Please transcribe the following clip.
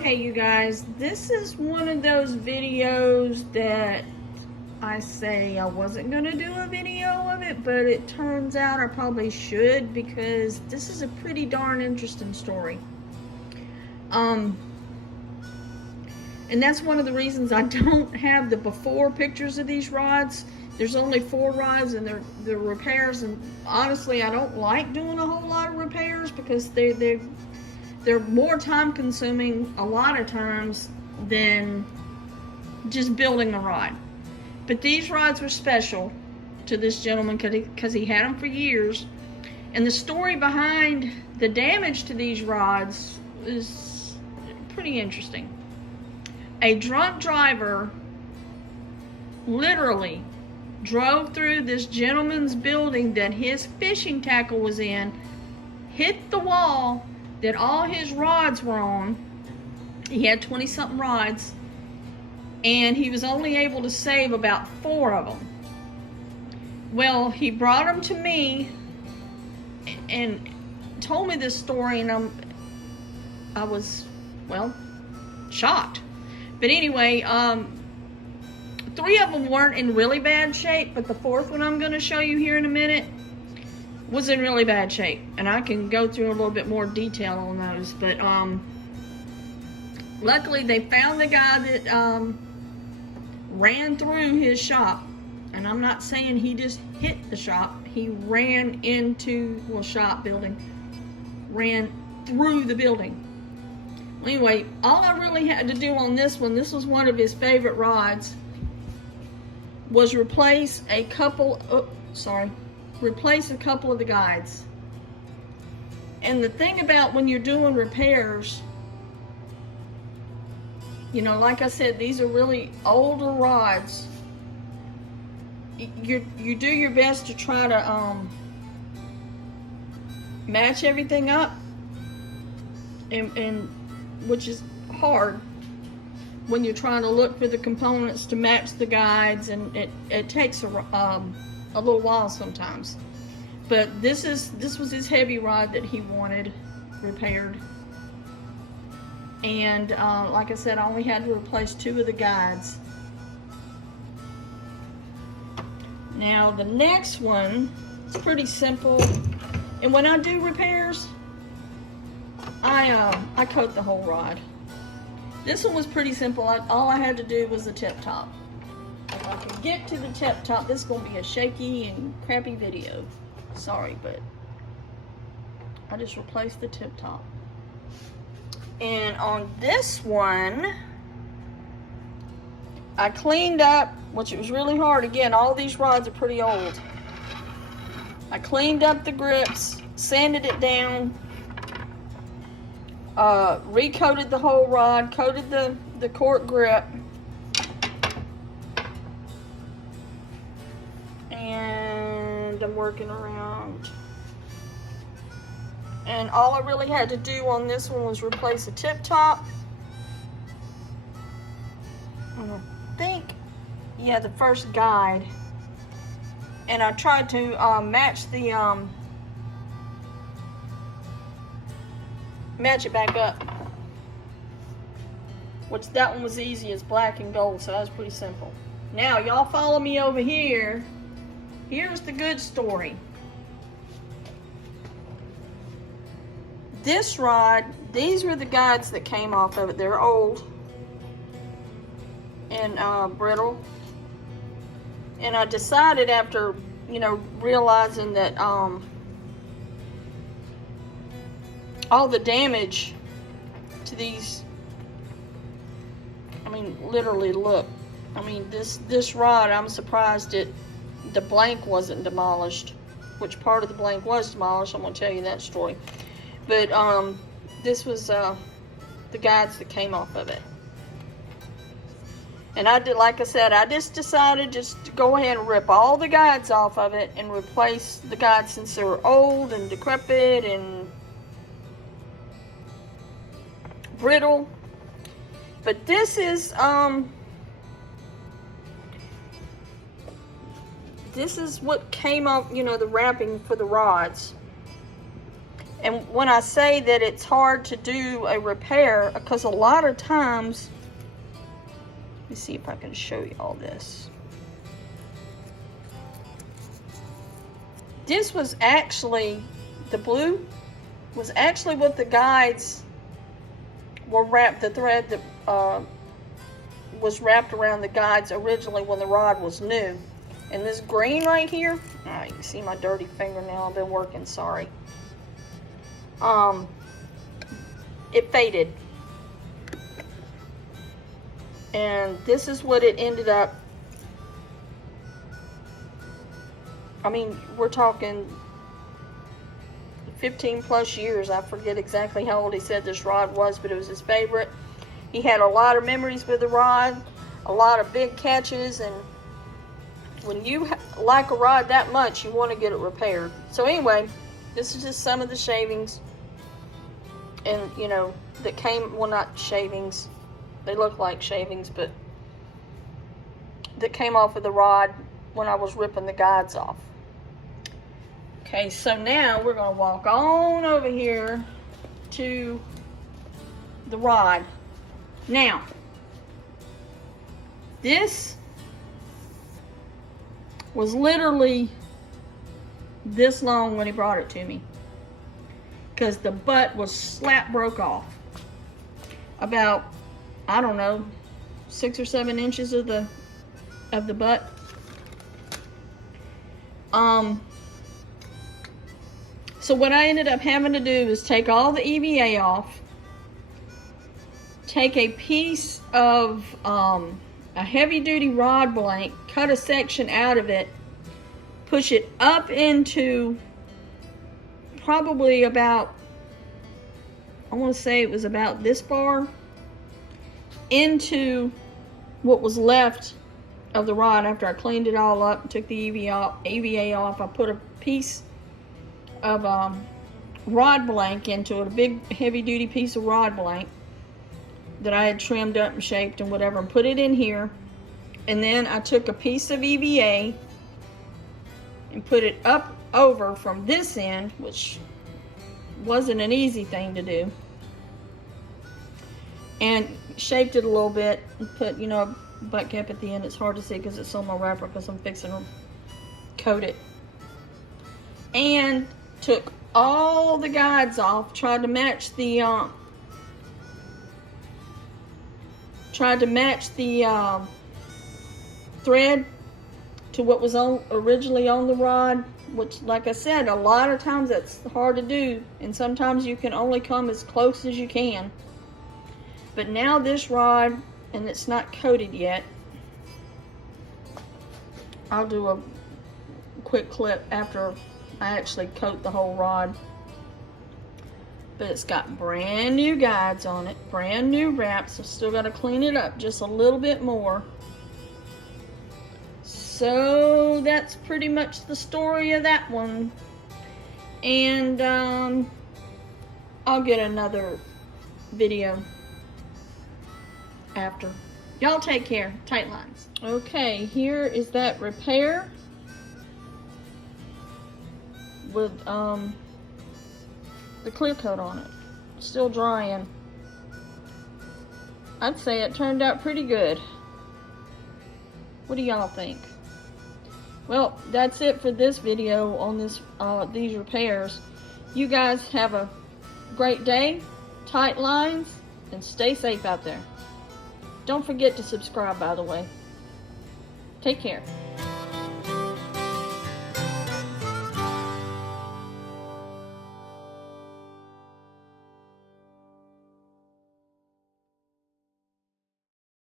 Okay, you guys, this is one of those videos that I say I wasn't going to do a video of it, but it turns out I probably should because this is a pretty darn interesting story. And that's one of the reasons I don't have the before pictures of these rods. There's only 4 rods and they're repairs, and honestly I don't like doing a whole lot of repairs because they're more time consuming a lot of times than just building a rod. But these rods were special to this gentleman because he had them for years. And the story behind the damage to these rods is pretty interesting. A drunk driver literally drove through this gentleman's building that his fishing tackle was in, hit the wall that all his rods were on. He had 20-something rods, and he was only able to save about 4 of them. Well, he brought them to me and told me this story, and I was, well, shocked. But anyway, 3 of them weren't in really bad shape, but the 4th one I'm going to show you here in a minute was in really bad shape, and I can go through a little bit more detail on those. But luckily they found the guy that ran through his shop, and I'm not saying he just hit the shop. He ran into, well, shop building, ran through the building. Anyway, all I really had to do on this one, this was one of his favorite rods, was replace a couple of the guides. And the thing about when you're doing repairs, you know, like I said, these are really older rods. You do your best to try to match everything up, and which is hard when you're trying to look for the components to match the guides, and it takes a little while sometimes. But this was his heavy rod that he wanted repaired, and like I said, I only had to replace 2 of the guides. Now the next one is pretty simple, and when I do repairs, I coat the whole rod. This one was pretty simple. All I had to do was the tip top. If I can get to the tip top, this is going to be a shaky and crappy video. Sorry, but I just replaced the tip top. And on this one, I cleaned up, which it was really hard. Again, all these rods are pretty old. I cleaned up the grips, sanded it down, recoated the whole rod, coated the cork grip, and I'm working around. And all I really had to do on this one was replace the tip top. And I think, yeah, the first guide. And I tried to match it back up, which that one was easy. It's black and gold, so that was pretty simple. Now y'all follow me over here. Here's the good story. This rod, these were the guides that came off of it. They're old and brittle, and I decided after, you know, realizing that all the damage to these, I mean, literally look. I mean, this rod, I'm surprised the blank wasn't demolished. Which part of the blank was demolished, I'm going to tell you that story. But this was the guides that came off of it. And I did, like I said, I just decided just to go ahead and rip all the guides off of it and replace the guides since they were old and decrepit and brittle. But this is what came off, you know, the wrapping for the rods. And when I say that it's hard to do a repair, because a lot of times, let me see if I can show you all this. This was actually, the blue was actually what the guides were wrapped, the thread that was wrapped around the guides originally when the rod was new. And this green right here, oh, you can see my dirty fingernail, I've been working, sorry. It faded. And this is what it ended up. I mean, we're talking 15 plus years. I forget exactly how old he said this rod was, but it was his favorite. He had a lot of memories with the rod, a lot of big catches, and when you like a rod that much, you want to get it repaired. So anyway, this is just some of the shavings, and you know, that came, well, not shavings, they look like shavings, but that came off of the rod when I was ripping the guides off. Okay, so now we're going to walk on over here to the rod. Now, this was literally this long when he brought it to me, because the butt was slap broke off. About, I don't know, 6 or 7 inches of the butt. So what I ended up having to do is take all the EVA off, take a piece of a heavy-duty rod blank, cut a section out of it, push it up into probably about, I want to say it was about this far, into what was left of the rod after I cleaned it all up and took the EVA off. I put a piece of rod blank into it, a big heavy-duty piece of rod blank that I had trimmed up and shaped and whatever, and put it in here. And then I took a piece of EVA and put it up over from this end, which wasn't an easy thing to do, and shaped it a little bit and put, you know, a butt cap at the end. It's hard to see because it's on my wrapper because I'm fixing to coat it. And took all the guides off, tried to match the thread to what was originally on the rod, which, like I said, a lot of times that's hard to do, and sometimes you can only come as close as you can. But now this rod, and it's not coated yet, I'll do a quick clip after I actually coat the whole rod. But it's got brand new guides on it, brand new wraps. I'm still got to clean it up just a little bit more. So that's pretty much the story of that one. And I'll get another video after. Y'all take care. Tight lines. Okay, here is that repair with the clear coat on it. Still drying. I'd say it turned out pretty good. What do y'all think? Well, that's it for this video on this these repairs. You guys have a great day, tight lines, and stay safe out there. Don't forget to subscribe, by the way. Take care.